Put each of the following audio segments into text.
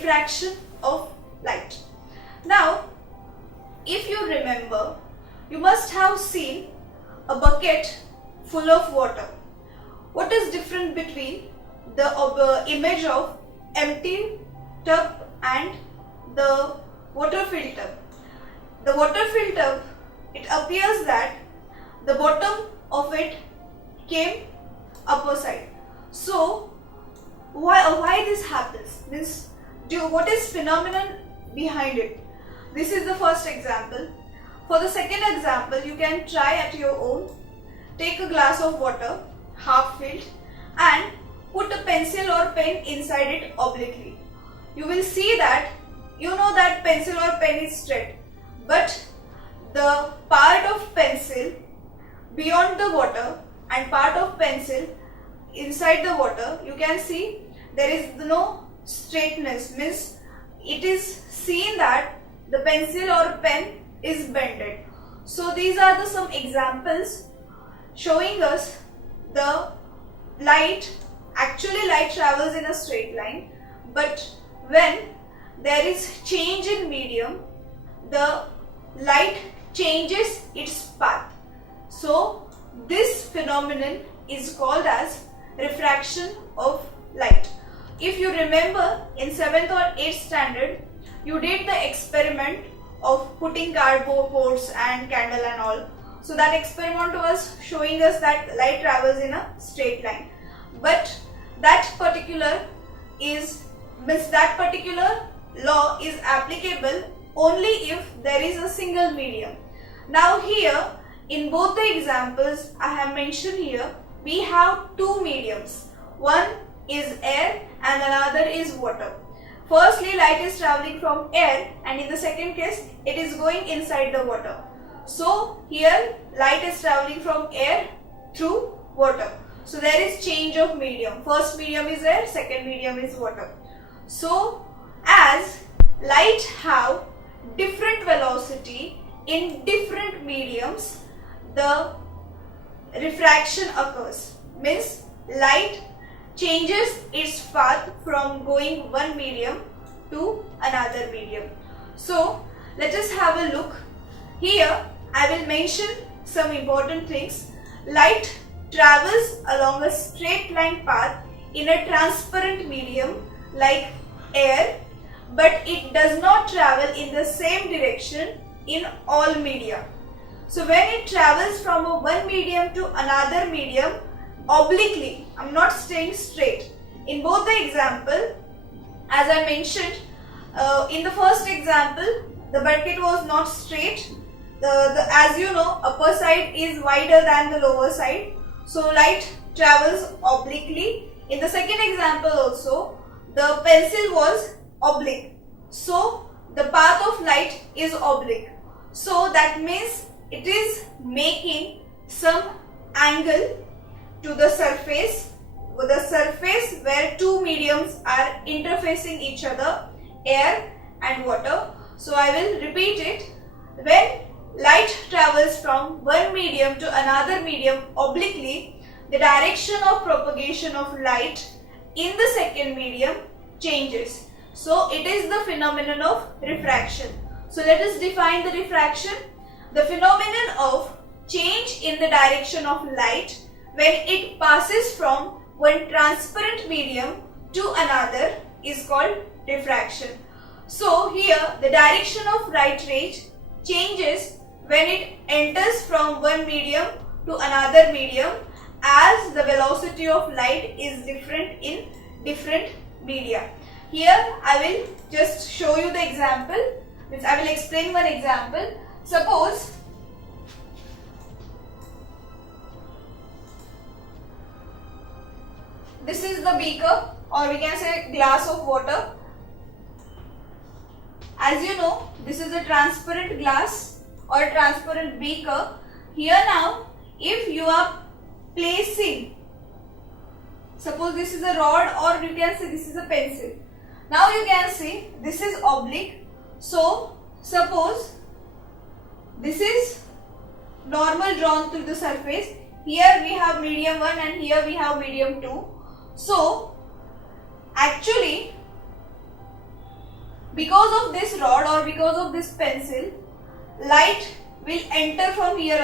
refraction of light. Now, if you remember, you must have seen a bucket full of water. What is different between the image of empty tub and the water filled tub? The water filled tub, it appears that the bottom of it came upper side. So why this happens? What is phenomenon behind it? This is the first example. For the second example, you can try at your own. Take a glass of water, half filled, and put a pencil or pen inside it obliquely. You will see that, you know that pencil or pen is straight, but the part of pencil beyond the water and part of pencil inside the water, you can see there is no straightness, means it is seen that the pencil or pen is bended. So these are some examples showing us the light. Actually, light travels in a straight line, but when there is change in medium, the light changes its path. So this phenomenon is called as refraction of light. If you remember, in 7th or 8th standard, you did the experiment of putting cardboards and candle and all. So that experiment was showing us that light travels in a straight line. But that particular law is applicable only if there is a single medium. Now here, in both the examples I have mentioned here, we have two mediums. One is air and another is water. Firstly, light is traveling from air, and in the second case, it is going inside the water. So here, light is traveling from air through water. So there is change of medium. First medium is air, second medium is water. So as light have different velocity in different mediums, the refraction occurs. Means light changes its path from going one medium to another medium. So let us have a look. Here I will mention some important things. Light travels along a straight line path in a transparent medium like air, but it does not travel in the same direction in all media. So when it travels from one medium to another medium obliquely, I'm not saying straight. In both the example, as I mentioned, in the first example, the bucket was not straight. As you know, upper side is wider than the lower side. So light travels obliquely. In the second example also, the pencil was oblique. So the path of light is oblique. So that means it is making some angle to the surface where two mediums are interfacing each other, air and water. So I will repeat it. When light travels from one medium to another medium obliquely, the direction of propagation of light in the second medium changes. So it is the phenomenon of refraction. So let us define the refraction. The phenomenon of change in the direction of light when it passes from one transparent medium to another is called diffraction. So here the direction of light rays changes when it enters from one medium to another medium, as the velocity of light is different in different media. Here I will just show you the example, which I will explain one example. Suppose this is the beaker, or we can say glass of water. As you know, this is a transparent glass or transparent beaker. Here now, if you are placing, suppose this is a rod, or you can say this is a pencil. Now you can see this is oblique. So suppose this is normal drawn through the surface. Here we have medium 1 and here we have medium 2. So actually because of this rod or because of this pencil, light will enter from here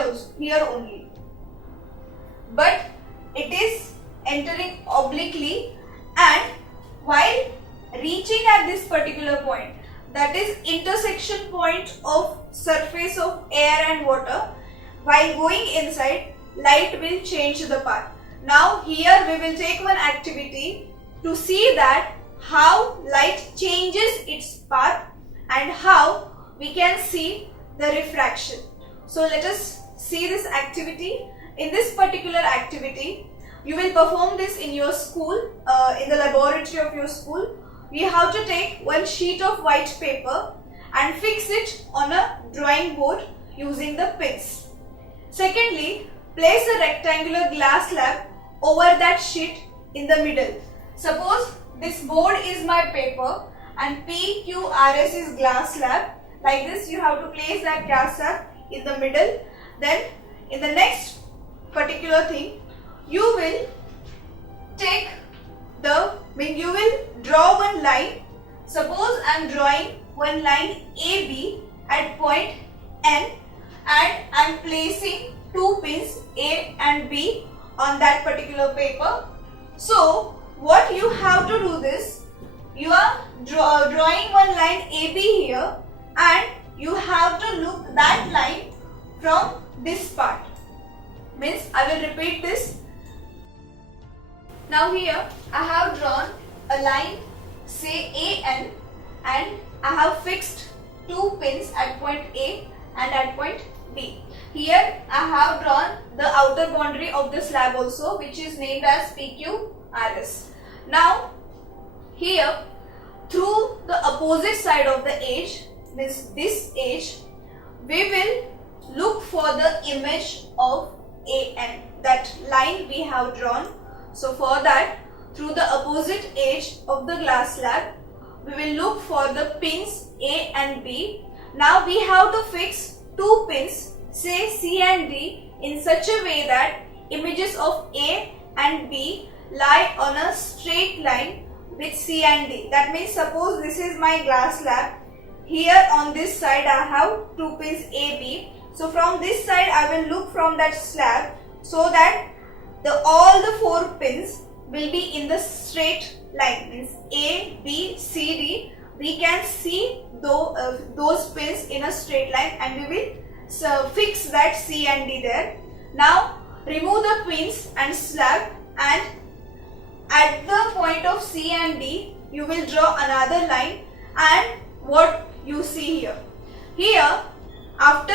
only. But it is entering obliquely, and while reaching at this particular point, that is intersection point of surface of air and water, while going inside, light will change the path. Now here we will take one activity to see that how light changes its path and how we can see the refraction. So let us see this activity. In this particular activity, you will perform this in your school, in the laboratory of your school. We have to take one sheet of white paper and fix it on a drawing board using the pins. Secondly, place a rectangular glass slab over that sheet in the middle. Suppose this board is my paper and PQRS is glass slab. Like this, you have to place that glass slab in the middle. Then in the next particular thing, you will draw one line. Suppose I am drawing one line AB at point N, and I am placing two pins A and B on that particular paper. So what you have to do this, you are drawing one line AB here, and you have to look that line from this part. Means I will repeat this. Now here I have drawn a line, say AN, and I have fixed two pins at point A and at point B. Here I have drawn the outer boundary of the slab also, which is named as PQRS. Now here, through the opposite side of the edge, means this edge, we will look for the image of AN, that line we have drawn. So for that, through the opposite edge of the glass slab, we will look for the pins A and B. Now we have to fix two pins, say C and D, in such a way that images of A and B lie on a straight line with C and D. That means suppose this is my glass slab. Here on this side I have two pins A, B. So from this side I will look from that slab so that all the four pins will be in the straight line. Means A, B, C, D. We can see those pins in a straight line, and we will fix that C and D there. Now remove the pins and slab, and at the point of C and D you will draw another line, and what you see here. Here, after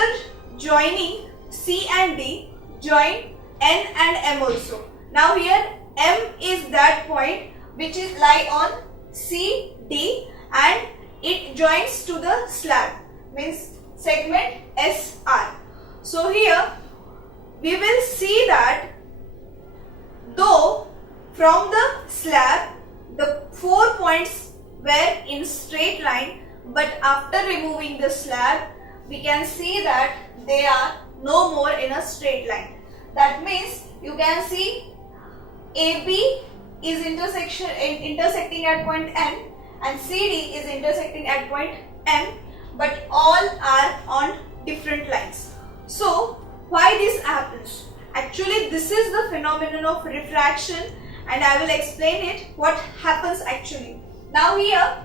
joining C and D, join N and M also. Now here M is that point which is lie on C, D, and it joins to the slab, means segment SR. So here we will see that though from the slab the 4 points were in straight line, but after removing the slab we can see that they are no more in a straight line. That means you can see AB is intersecting at point N, and CD is intersecting at point M, but all are on different lines. So why this happens? Actually this is the phenomenon of refraction, and I will explain it what happens actually. Now here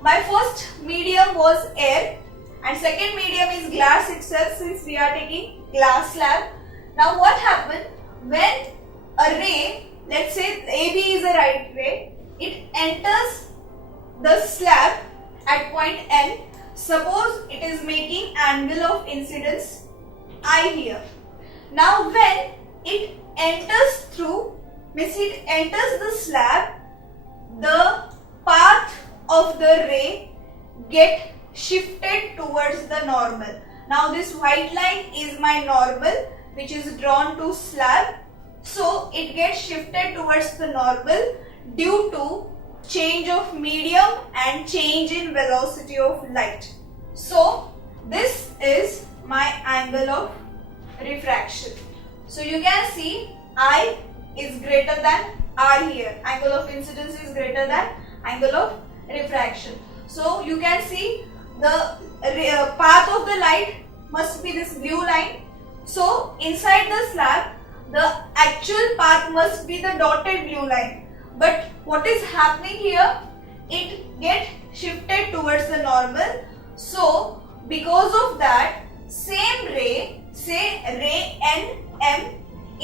my first medium was air and second medium is glass itself, since we are taking glass slab. Now what happened when a ray, let's say AB is a right ray, it enters the slab at point N. Suppose it is making angle of incidence I here. Now when it enters through, means it enters the slab, the path of the ray get shifted towards the normal. Now this white line is my normal which is drawn to slab. So it gets shifted towards the normal due to change of medium and change in velocity of light. So this is my angle of refraction. So you can see I is greater than R here. Angle of incidence is greater than angle of refraction. So you can see the path of the light must be this blue line. So inside the slab, the actual path must be the dotted blue line. But what is happening here? It gets shifted towards the normal. So because of that, same ray, say ray NM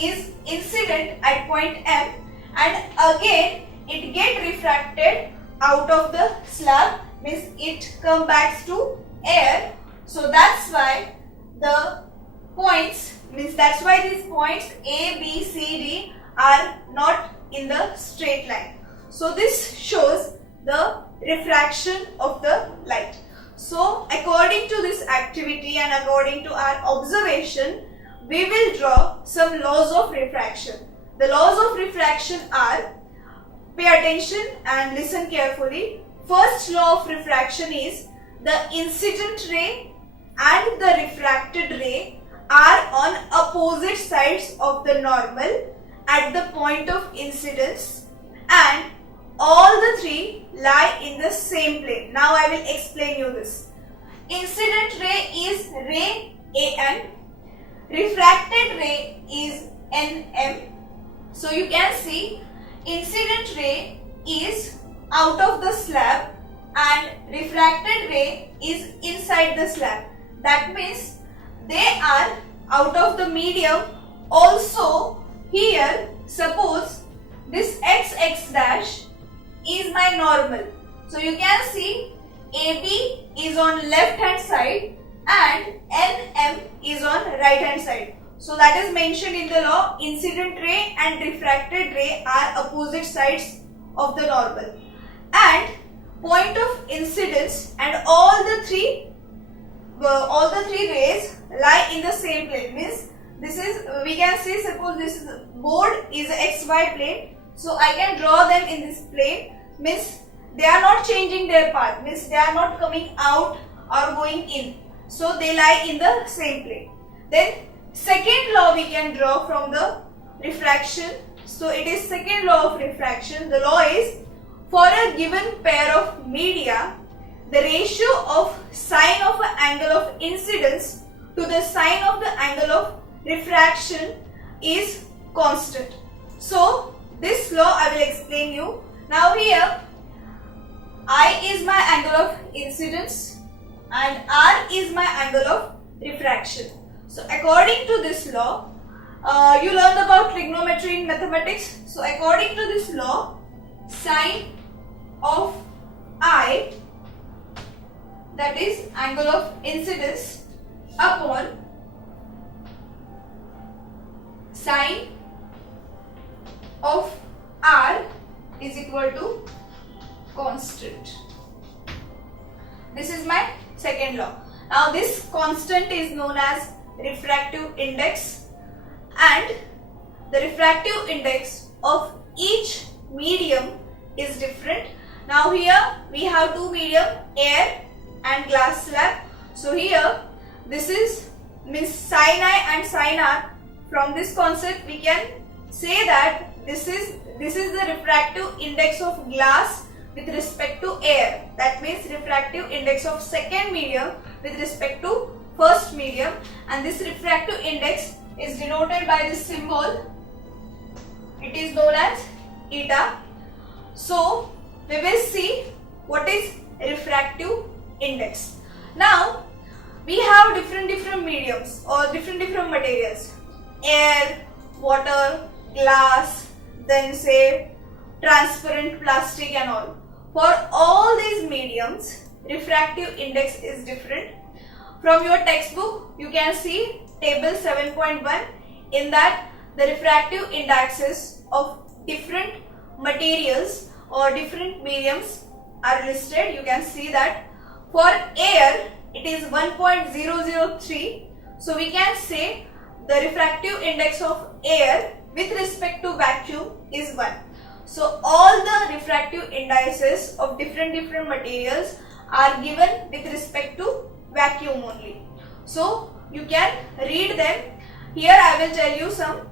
is incident at point M, and again it get refracted out of the slab, means it come back to air. So that's why the points, means that's why these points A, B, C, D are not in the straight line. So this shows the refraction of the light. So according to this activity and according to our observation, we will draw some laws of refraction. The laws of refraction are, pay attention and listen carefully. First law of refraction is the incident ray and the refracted ray are on opposite sides of the normal at the point of incidence, and all the three lie in the same plane. Now I will explain you this. Incident ray is ray AN, refracted ray is NM. So you can see incident ray is out of the slab and refracted ray is inside the slab. That means they are out of the medium. Also here, suppose this XX dash is my normal. So you can see AB is on left hand side and NM is on right hand side. So that is mentioned in the law, incident ray and refracted ray are opposite sides of the normal. And point of incidence and all the three rays lie in the same plane. Means this is, we can see, suppose this is board is XY plane. So I can draw them in this plane. Means they are not changing their path. Means they are not coming out or going in. So they lie in the same plane. Then second law we can draw from the refraction. So it is second law of refraction. The law is, for a given pair of media, the ratio of sine of an angle of incidence to the sine of the angle of refraction is constant. So this law I will explain you. Now here I is my angle of incidence and R is my angle of refraction. So according to this law, you learned about trigonometry in mathematics. So according to this law, sine of I, that is angle of incidence, upon sine of R is equal to constant. This is my second law. Now this constant is known as refractive index, and the refractive index of each medium is different. Now here we have two medium, air and glass slab. So here this is, means sin I and sin R. From this concept we can say that this is the refractive index of glass with respect to air. That means refractive index of second medium with respect to first medium, and this refractive index is denoted by this symbol. It is known as eta. So we will see what is refractive index. Now we have different mediums or different materials, air, water, glass, then say transparent plastic and all. For all these mediums, refractive index is different. From your textbook you can see table 7.1. In that the refractive indexes of different materials or different mediums are listed. You can see that for air it is 1.003. So we can say the refractive index of air with respect to vacuum is 1. So all the refractive indices of different materials are given with respect to vacuum only. So you can read them. Here I will tell you some.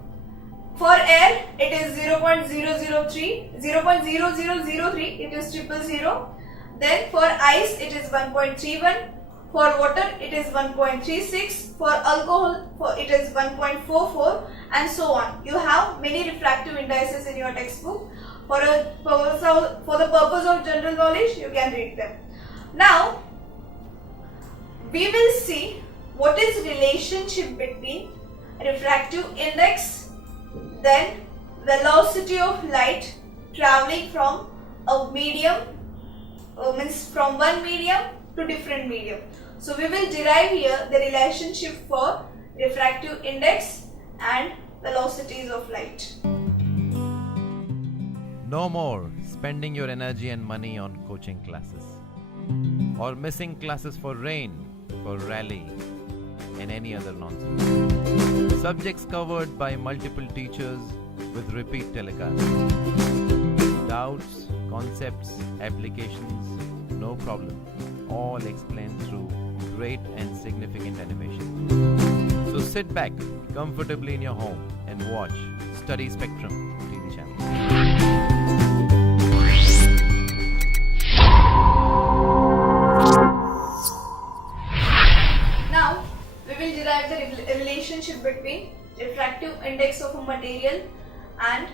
For air it is 0.003, 0.0003, it is 000. Then for ice it is 1.31, for water it is 1.36, for alcohol it is 1.44, and so on. You have many refractive indices in your textbook. For the purpose of general knowledge, you can read them. Now we will see what is relationship between refractive index, then velocity of light traveling from a medium, means from one medium to different medium. So we will derive here the relationship for refractive index and velocities of light. No more spending your energy and money on coaching classes or missing classes for rain, for rally, and any other nonsense. Subjects covered by multiple teachers with repeat telecasts. Doubts, concepts, applications, no problem. All explained through great and significant animation. So sit back comfortably in your home and watch Study Spectrum TV channel. Now we will derive the relationship between refractive index of a material and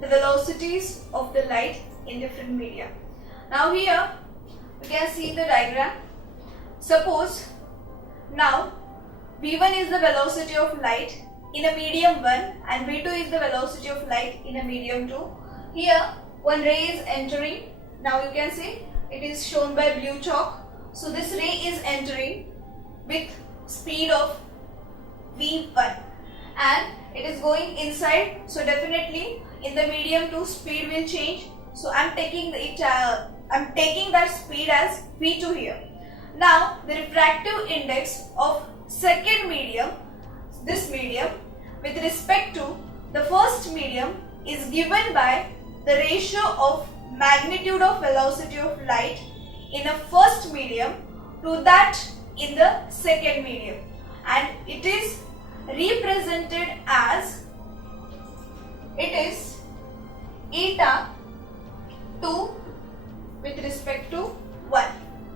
the velocities of the light in different media. Now here we can see the diagram. Suppose now V1 is the velocity of light in a medium 1 and V2 is the velocity of light in a medium 2. Here one ray is entering. Now you can see it is shown by blue chalk. So this ray is entering with speed of V1 and it is going inside. So definitely in the medium 2 speed will change. So I'm taking that speed as V2 here. Now the refractive index of second medium, this medium, with respect to the first medium is given by the ratio of magnitude of velocity of light in a first medium to that in the second medium, and it is represented as eta 2 with respect to 1.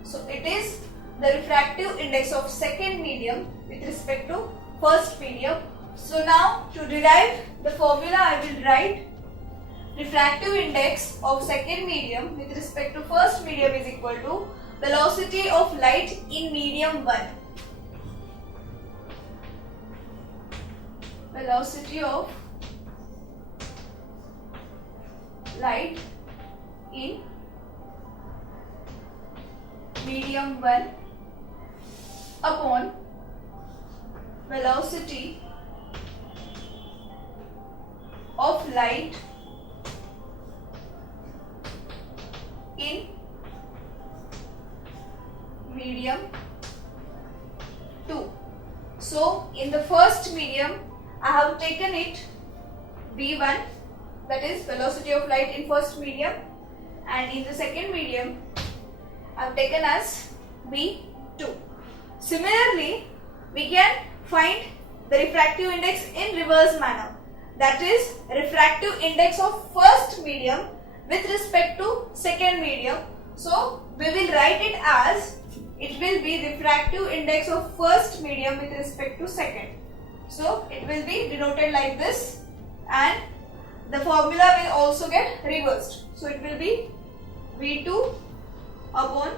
So it is the refractive index of second medium with respect to first medium. So now to derive the formula, I will write refractive index of second medium with respect to first medium is equal to velocity of light in medium 1. Velocity of light in medium 1 upon velocity of light in medium 2. So in the first medium I have taken it V1, that is velocity of light in first medium, and in the second medium I have taken as V2. Similarly, we can find the refractive index in reverse manner, that is refractive index of first medium with respect to second medium. So we will write it as, it will be refractive index of first medium with respect to second. So it will be denoted like this, and the formula will also get reversed. So it will be V2 upon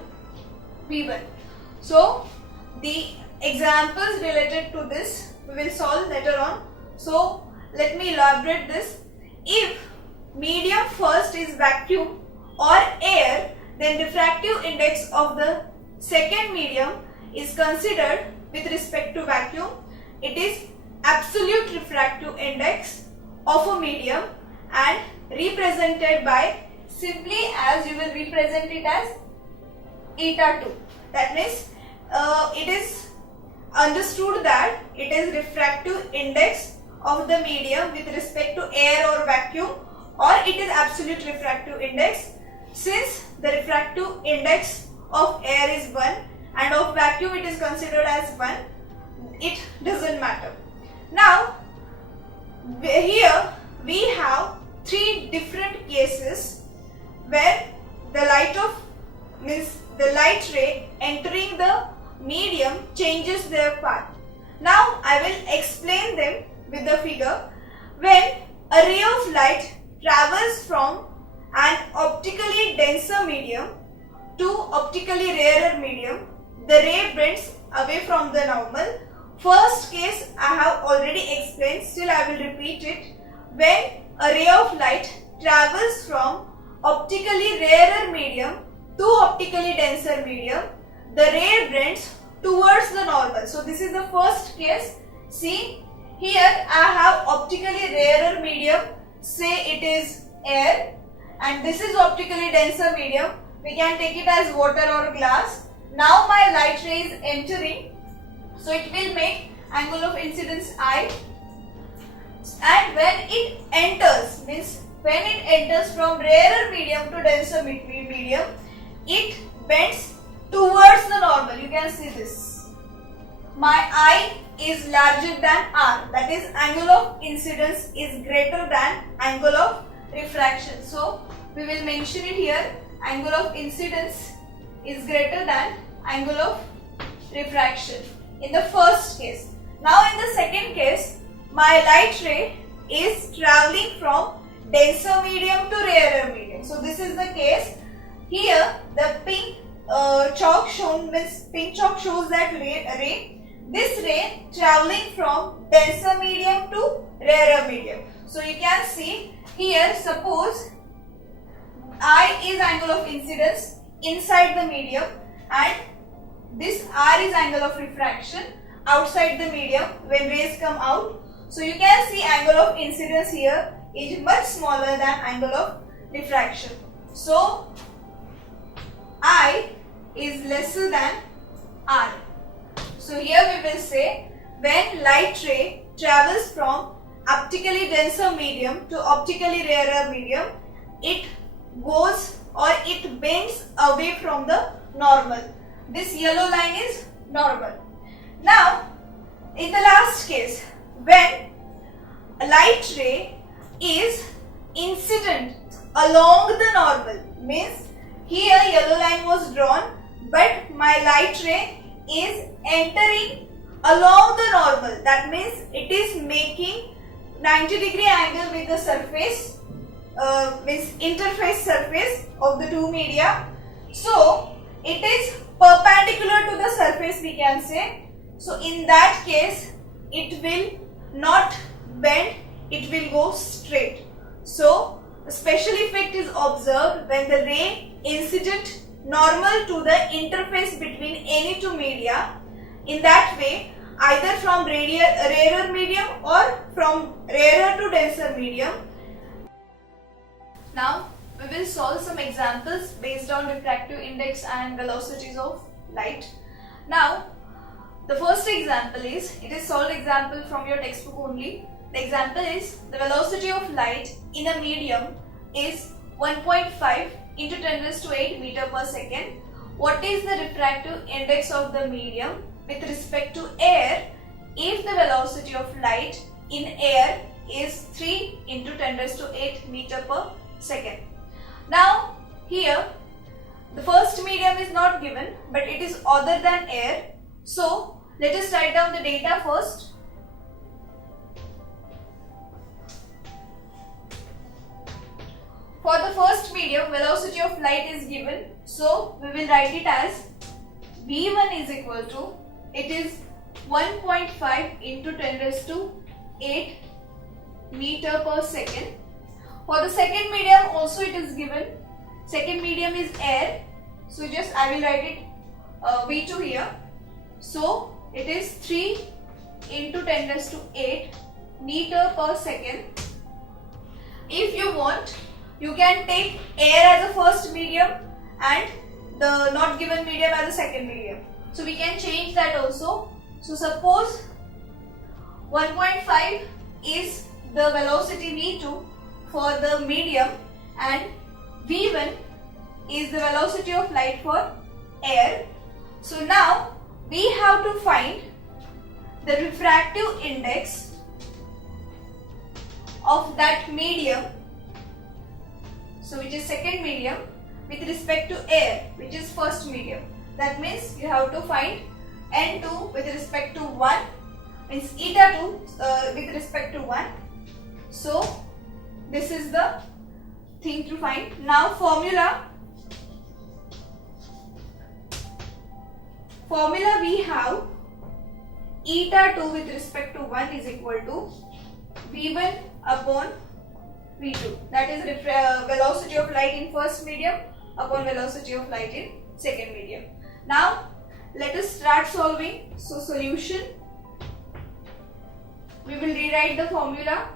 V1. So the examples related to this we will solve later on. So let me elaborate this. If medium first is vacuum or air, then refractive index of the second medium is considered with respect to vacuum. It is absolute refractive index of a medium and represented by, simply as you will represent it as eta 2. That means it is understood that it is refractive index of the medium with respect to air or vacuum, or it is absolute refractive index. Since the refractive index of air is 1 and of vacuum it is considered as 1, it doesn't matter. Now here we have three different cases where the light of means the light ray entering the medium changes their path. Now I will explain them with the figure. When a ray of light travels from an optically denser medium to optically rarer medium, the ray bends away from the normal. First case I have already explained, still I will repeat it. When a ray of light travels from optically rarer medium to optically denser medium, the ray bends towards the normal. So this is the first case. See, here I have optically rarer medium, say it is air, and this is optically denser medium. We can take it as water or glass. Now my light ray is entering, so it will make angle of incidence I, and when it enters, means when it enters from rarer medium to denser medium, it bends towards the normal. You can see this. My I is larger than R, that is angle of incidence is greater than angle of refraction. So we will mention it here, angle of incidence is greater than angle of refraction in the first case. Now in the second case, my light ray is traveling from denser medium to rarer medium. So this is the case. Here the pink chalk shown, means pink chalk shows that ray. This ray traveling from denser medium to rarer medium. So you can see here, suppose I is angle of incidence inside the medium and this R is angle of refraction outside the medium when rays come out. So you can see angle of incidence here is much smaller than angle of refraction. So I is lesser than R. So here we will say when light ray travels from optically denser medium to optically rarer medium, it goes or it bends away from the normal. This yellow line is normal. Now in the last case, when a light ray is incident along the normal, means here yellow line was drawn but my light ray is entering along the normal, that means it is making 90-degree angle with the surface, means interface surface of the two media. So it is perpendicular to the surface, we can say. So in that case it will not bend, it will go straight. So a special effect is observed when the ray incident normal to the interface between any two media. In that way, either from rarer medium or from rarer to denser medium. Now we will solve some examples based on refractive index and velocities of light. Now the first example is, it is solved example from your textbook only. The example is, the velocity of light in a medium is 1.5 into 10 raised to 8 meter per second. What is the refractive index of the medium with respect to air if the velocity of light in air is 3 into 10 raised to 8 meter per second. Now here the first medium is not given but it is other than air. So let us write down the data first. For the first medium, velocity of light is given. So we will write it as V1 is equal to, it is 1.5 into 10 raised to 8 meter per second. For the second medium also it is given. Second medium is air. So just I will write it V2 here. So it is 3 into 10 raised to 8 meter per second. If you want, you can take air as a first medium and the not given medium as a second medium. So we can change that also. So suppose 1.5 is the velocity V2 for the medium and V1 is the velocity of light for air. So now we have to find the refractive index of that medium, so which is second medium, with respect to air, which is first medium. That means you have to find N2 with respect to 1, means eta 2 with respect to 1. So this is the thing to find. Now formula we have eta 2 with respect to 1 is equal to V1 upon V2. That is velocity of light in first medium upon velocity of light in second medium. Now let us start solving. So solution, we will rewrite the formula.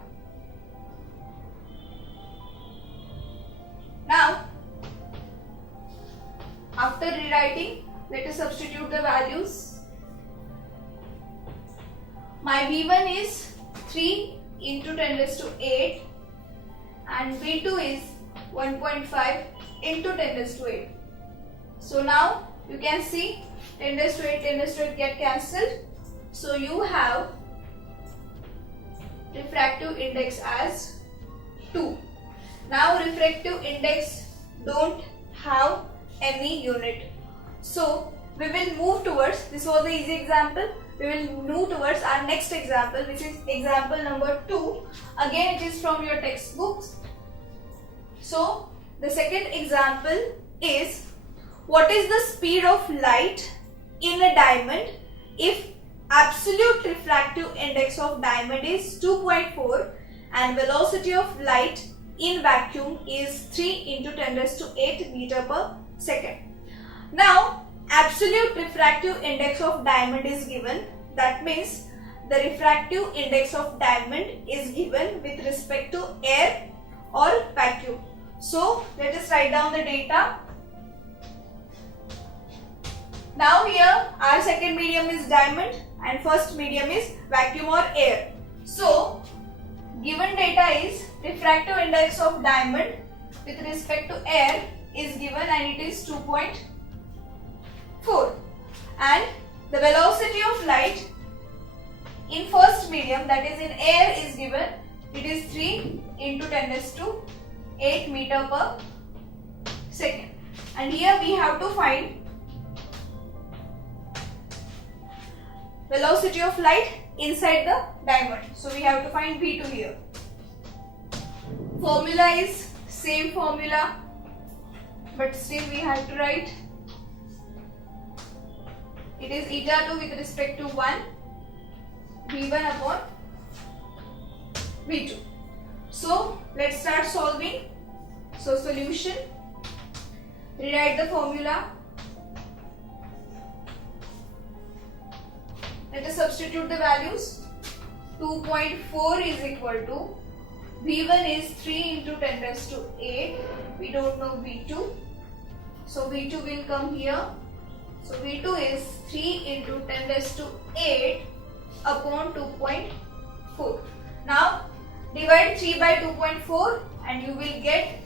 Now after rewriting, let us substitute the values. My V1 is 3 into 10 raised to 8 and V2 is 1.5 into 10 raised to 8. So now you can see 10 raised to 8, 10 raised to 8 get cancelled. So you have refractive index as 2. Now refractive index don't have any unit. So we will move towards, this was the easy example, we will move towards our next example, which is example number 2. Again it is from your textbooks. So the second example is, what is the speed of light in a diamond if absolute refractive index of diamond is 2.4 and velocity of light in vacuum is 3 into 10 raised to 8 meter per second. Now absolute refractive index of diamond is given. That means the refractive index of diamond is given with respect to air or vacuum. So let us write down the data. Now here our second medium is diamond and first medium is vacuum or air. So given data is refractive index of diamond with respect to air is given and it is 2.4, and the velocity of light in first medium, that is in air, is given, it is 3 into 10 raised to 8 meter per second. And here we have to find velocity of light inside the diamond. So we have to find V2 here. Formula is same formula, but still we have to write. It is eta 2 with respect to 1, V1 upon V2. So let's start solving. So solution, rewrite the formula. Let us substitute the values. 2.4 is equal to, V1 is 3 into 10 raised to 8. We don't know V2. So V2 will come here. So V2 is 3 into 10 raised to 8 upon 2.4. Now divide 3 by 2.4 and you will get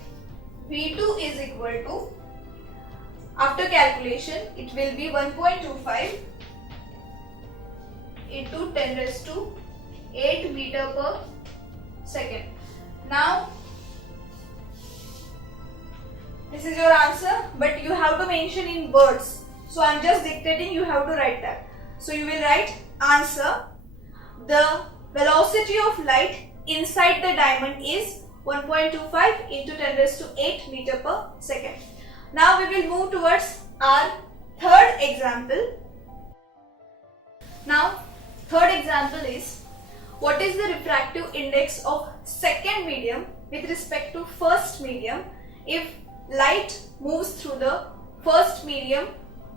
V2 is equal to, after calculation, it will be 1.25 into 10 raised to 8 meter per second. Now this is your answer, but you have to mention in words. So I am just dictating, you have to write that. So you will write answer, the velocity of light inside the diamond is 1.25 into 10 raised to 8 meter per second. Now we will move towards our third example. Now third example is, what is the refractive index of second medium with respect to first medium if light moves through the first medium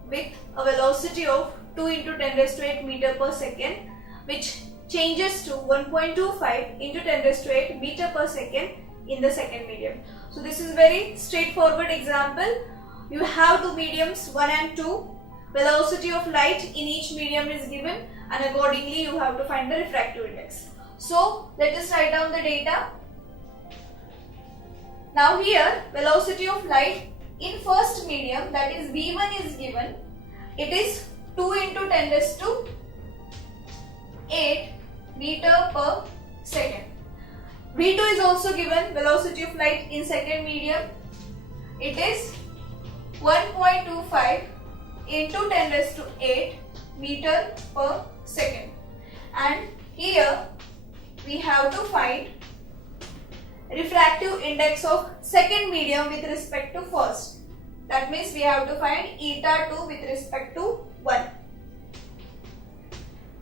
with a velocity of 2 into 10 raised to 8 meter per second, which changes to 1.25 into 10 raised to 8 meter per second in the second medium. So this is very straightforward example. You have two mediums, 1 and 2. Velocity of light in each medium is given and accordingly you have to find the refractive index. So let us write down the data. Now here velocity of light in first medium, that is V1 is given. It is 2 into 10 raised to 8 meter per second. V2 is also given, velocity of light in second medium. It is 1.25 into 10 raised to 8 meter per second. And here we have to find refractive index of second medium with respect to first. That means we have to find eta 2 with respect to 1.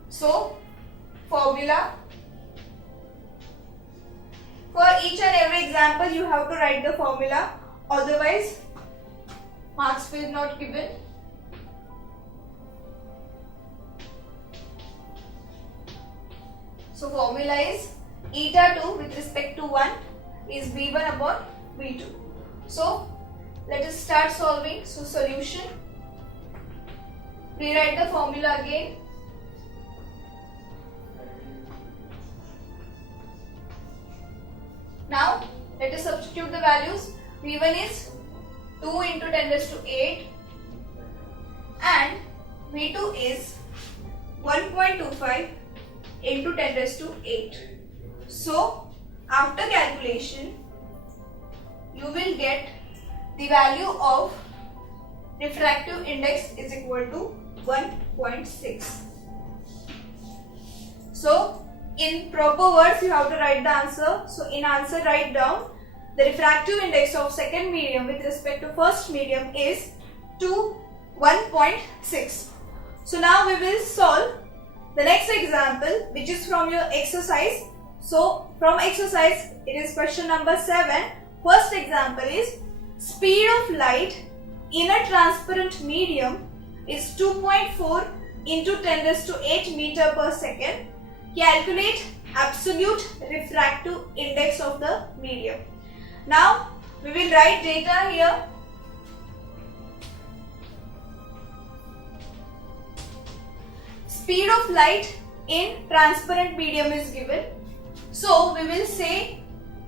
So, formula. For each and every example you have to write the formula, otherwise marks will not given. So formula is eta 2 with respect to 1 is V1 upon V2. So let us start solving. So solution, rewrite the formula again. Now let us substitute the values. V1 is 2 into 10 raised to 8 and V2 is 1.25 into 10 raised to 8. So after calculation you will get the value of refractive index is equal to 1.6. So in proper words you have to write the answer. So in answer write down the refractive index of second medium with respect to first medium is 1.6. So now we will solve the next example, which is from your exercise. So from exercise it is question number 7. First example is speed of light in a transparent medium is 2.4 into 10 raised to 8 meter per second. Calculate absolute refractive index of the medium. Now we will write data here. Speed of light in transparent medium is given. So we will say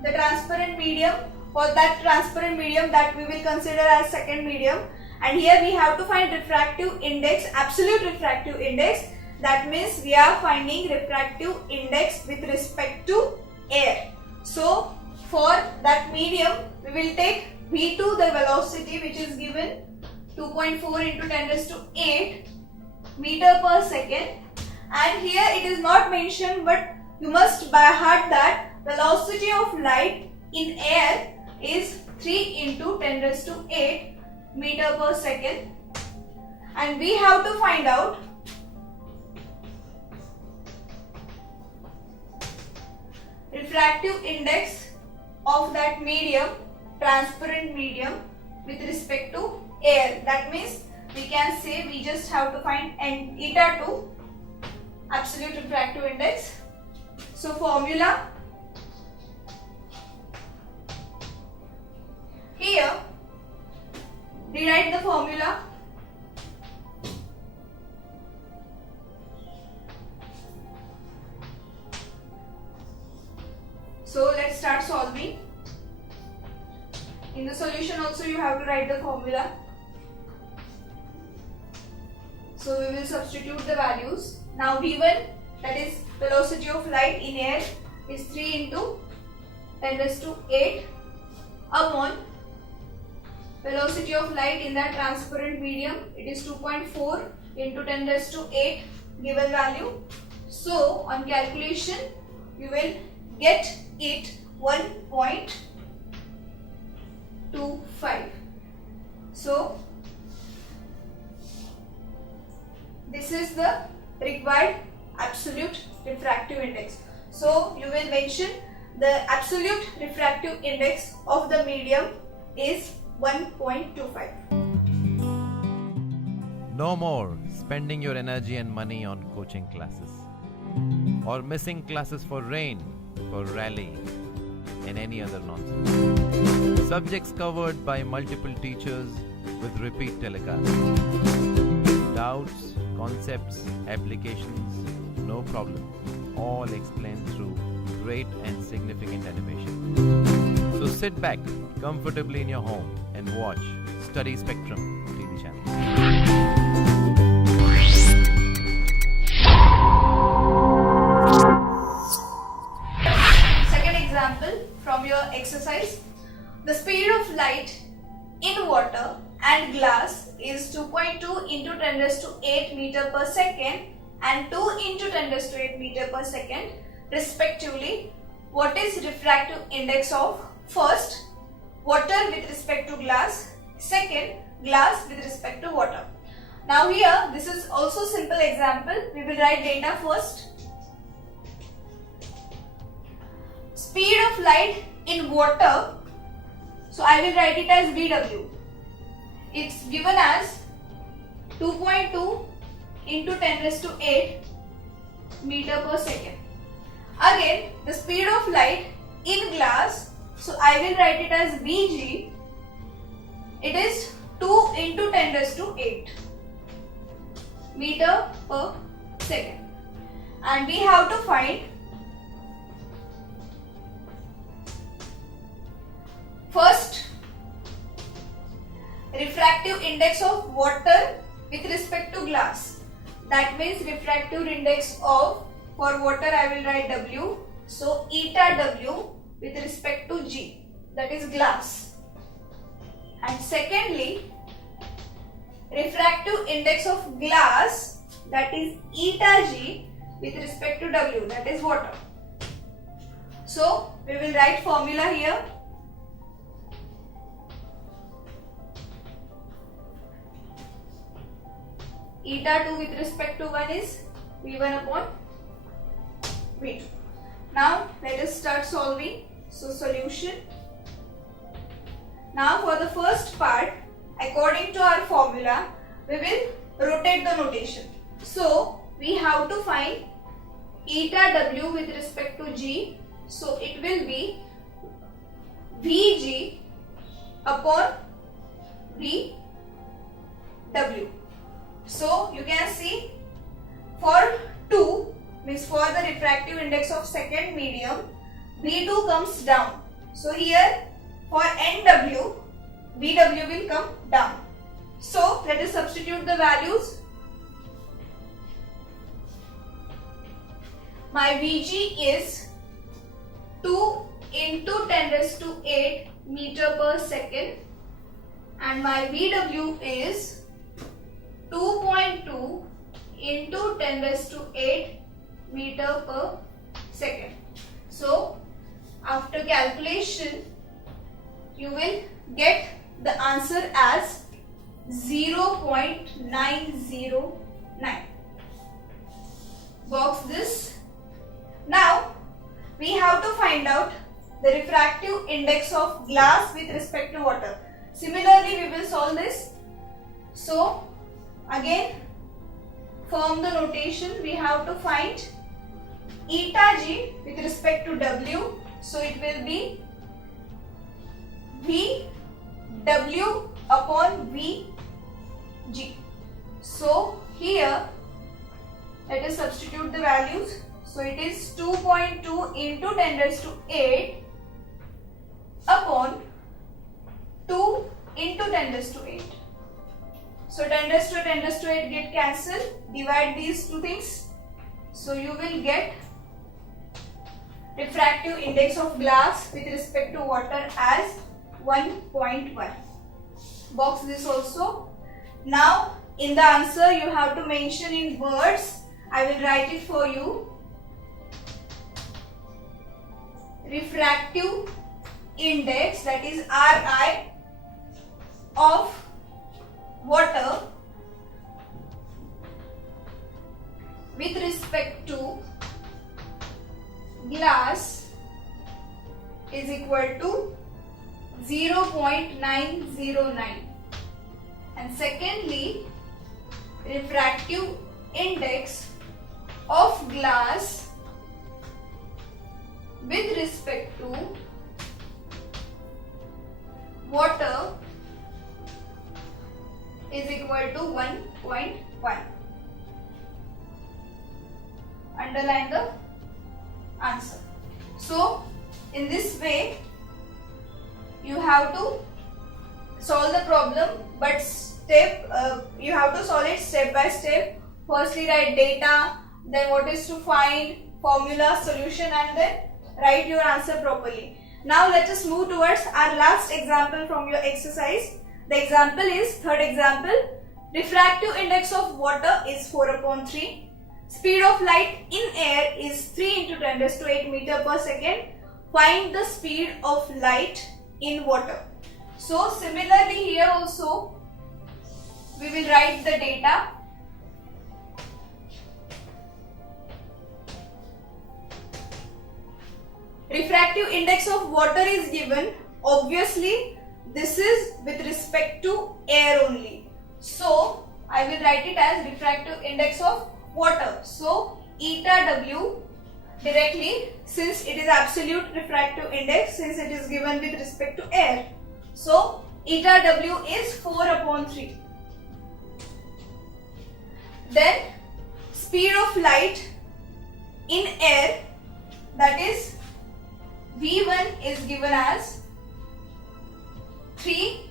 the transparent medium, for that transparent medium that we will consider as second medium, and here we have to find refractive index, absolute refractive index. That means we are finding refractive index with respect to air. So for that medium we will take V2, the velocity, which is given 2.4 into 10 raised to 8 meter per second, and here it is not mentioned, but you must by heart that velocity of light in air is 3 into 10 raised to 8 meter per second, and we have to find out refractive index of that medium, transparent medium, with respect to air. That means we can say we just have to find eta 2, absolute refractive index. So formula, here rewrite the formula. So let's start solving. In the solution also you have to write the formula. So we will substitute the values. Now V1, that is velocity of light in air, is 3 into 10 raised to 8 upon velocity of light in that transparent medium, it is 2.4 into 10 raised to 8 given value. So on calculation you will get it 1.25. So this is the required absolute refractive index. So you will mention the absolute refractive index of the medium is 1.25. No more spending your energy and money on coaching classes or missing classes for rain, for rally, and any other nonsense. Subjects covered by multiple teachers with repeat telecasts. Doubts, concepts, applications, no problem. All explained through great and significant animation. So sit back comfortably in your home and watch Study Spectrum TV channel. Second example from your exercise. The speed of light in water and glass is 2.2 into 10 raised to 8 meter per second and 2 into 10 raised to 8 meter per second respectively, what is refractive index of first water with respect to glass, second glass with respect to water? Now here this is also simple example. We will write data first. Speed of light in water, so I will write it as VW. It's given as 2.2 into 10 raised to 8 meter per second. Again, the speed of light in glass, so I will write it as Vg. It is 2 into 10 raised to 8 meter per second. And we have to find first refractive index of water with respect to glass. That means refractive index of, for water I will write W. So eta W with respect to G, that is glass. And secondly, refractive index of glass, that is eta G with respect to W, that is water. So we will write formula here. Eta 2 with respect to 1 is V1 upon V2. Now let us start solving. So solution. Now for the first part, according to our formula, we will rotate the notation. So we have to find eta W with respect to G. So it will be Vg upon Vw. So you can see for 2 means for the refractive index of second medium, V2 comes down. So here for NW, VW will come down. So let us substitute the values. My Vg is 2 into 10 raised to 8 meter per second and my VW is 2.2 into 10 raised to 8 meter per second. So after calculation you will get the answer as 0.909. Box this. Now we have to find out the refractive index of glass with respect to water. Similarly we will solve this. So again, form the notation. We have to find eta G with respect to W. So it will be VW upon Vg. So here let us substitute the values. So it is 2.2 into 10 raised to 8 upon 2 into 10 raised to 8. So 10 raised to 10 raised to 8 get cancelled. Divide these two things. So you will get refractive index of glass with respect to water as 1.1. Box this also. Now in the answer you have to mention in words. I will write it for you. Refractive index, that is Ri, of water with respect to glass is equal to 0.909. And secondly, refractive index of glass with respect to water is equal to 1.1. Underline the answer. So in this way you have to solve the problem, but you have to solve it step by step. Firstly write data, then what is to find, formula, solution, and then write your answer properly. Now let us move towards our last example from your exercise. The example is, third example, refractive index of water is 4/3. Speed of light in air is 3 into 10 raised to 8 meter per second. Find the speed of light in water. So similarly here also we will write the data. Refractive index of water is given. Obviously this is with respect to air only. So I will write it as refractive index of water. So eta W directly, since it is absolute refractive index, since it is given with respect to air. So eta W is 4/3. Then speed of light in air, that is V1 is given as 3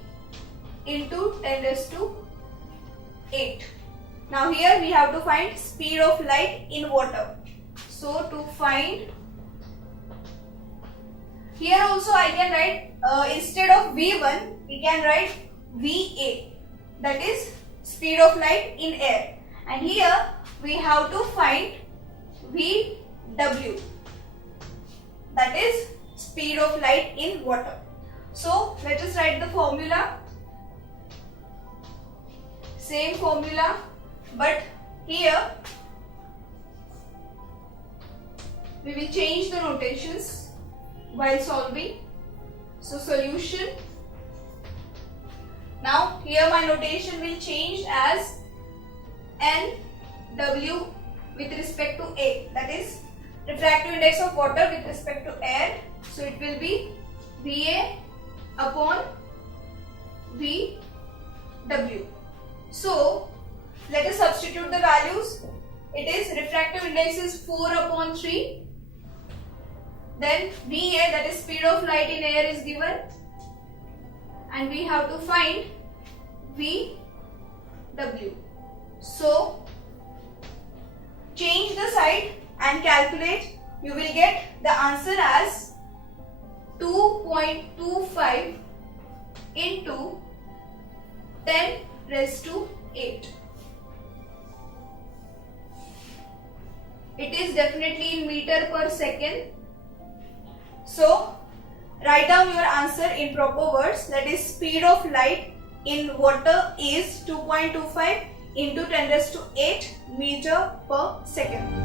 into 10 raised to 8. Now here we have to find speed of light in water. So to find, here also I can write instead of V1 we can write VA, that is speed of light in air, and here we have to find VW, that is speed of light in water. So let us write the formula. Same formula, but here we will change the notations while solving. So solution. Now here my notation will change as NW with respect to A, that is refractive index of water with respect to air. So it will be VA upon VW. So let us substitute the values. It is refractive index is 4/3. Then VA, that is speed of light in air, is given, and we have to find VW. So change the side and calculate. You will get the answer as 2.25 into 10 raised to 8. It is definitely in meter per second. So write down your answer in proper words, that is speed of light in water is 2.25 into 10 raised to 8 meter per second.